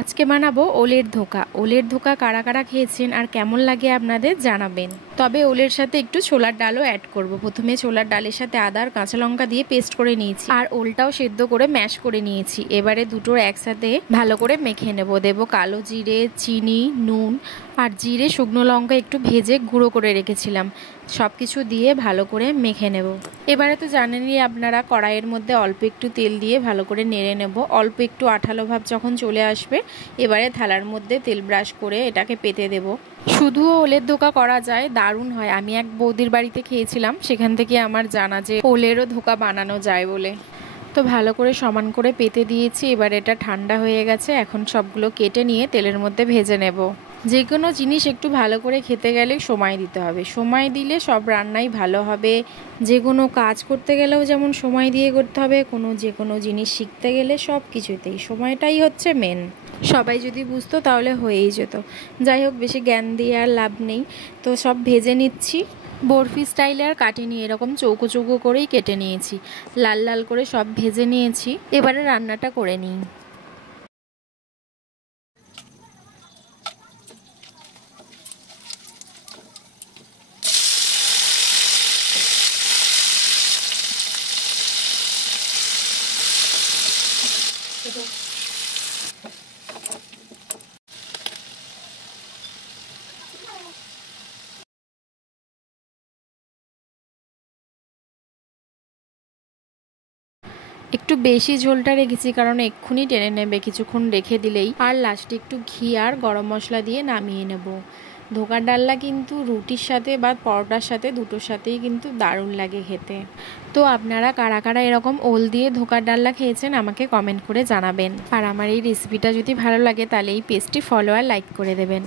আজকে বানাবো ওলের ধোকা। ওলের ধোকা কারা কারা খেয়েছেন আর কেমন লাগে আপনাদের জানাবেন। তবে ওলের সাথে একটু ছোলার ডালও অ্যাড করব। প্রথমে ছোলার ডালের সাথে আদা আর কাঁচা লঙ্কা দিয়ে পেস্ট করে নিয়েছি, আর ওলটাও সেদ্ধ করে ম্যাশ করে নিয়েছি। এবারে দুটোর একসাথে ভালো করে মেখে নেব। দেবো কালো জিরে, চিনি, নুন আর জিরে, শুকনো লঙ্কা একটু ভেজে গুঁড়ো করে রেখেছিলাম। সব কিছু দিয়ে ভালো করে মেখে নেব। এবারে তো জানেনই আপনারা, কড়াইয়ের মধ্যে অল্প একটু তেল দিয়ে ভালো করে নেড়ে নেব। অল্প একটু আঠালো ভাব যখন চলে আসবে, এবারে থালার মধ্যে তেল ব্রাশ করে এটাকে পেতে দেব। শুধুও ওলের ধোকা করা যায়, দারুণ হয়। আমি এক বৌদির বাড়িতে খেয়েছিলাম, সেখান থেকে আমার জানা যে ওলেরও ধোকা বানানো যায় বলে। তো ভালো করে সমান করে পেতে দিয়েছি। এবার এটা ঠান্ডা হয়ে গেছে। এখন সবগুলো কেটে নিয়ে তেলের মধ্যে ভেজে নেব। যে কোনো জিনিস একটু ভালো করে খেতে গেলে সময় দিতে হবে। সময় দিলে সব রান্নাই ভালো হবে। যে কোনো কাজ করতে গেলেও যেমন সময় দিয়ে করতে হবে, যে কোনো জিনিস শিখতে গেলে সব কিছুতেই সময়টাই হচ্ছে মেন। সবাই যদি বুঝতো তাহলে হয়েই যেত। যাই হোক, বেশি জ্ঞান দিয়ে আর লাভ নেই। তো সব ভেজে নিচ্ছি। বরফি স্টাইলে আর কাটিনি, এরকম চৌকো চৌকো করেই কেটে নিয়েছি। লাল লাল করে সব ভেজে নিয়েছি। এবারে রান্নাটা করে নিই। একটু বেশি ঝোলটা রেখেছি, কারণ এক্ষুনি টেনে নেবে কিছুক্ষণ রেখে দিলেই। আর লাস্টে একটু ঘি আর গরম মশলা দিয়ে নামিয়ে নেব। ধোকার ডালনা কিন্তু রুটির সাথে বা পরোটার সাথে, দুটোর সাথেই কিন্তু দারুণ লাগে খেতে। তো আপনারা কারা কারা এরকম ওল দিয়ে ধোকার ডালনা খেয়েছেন আমাকে কমেন্ট করে জানাবেন। আর আমার এই রেসিপিটা যদি ভালো লাগে তাহলে এই পেজটি ফলো আর লাইক করে দেবেন।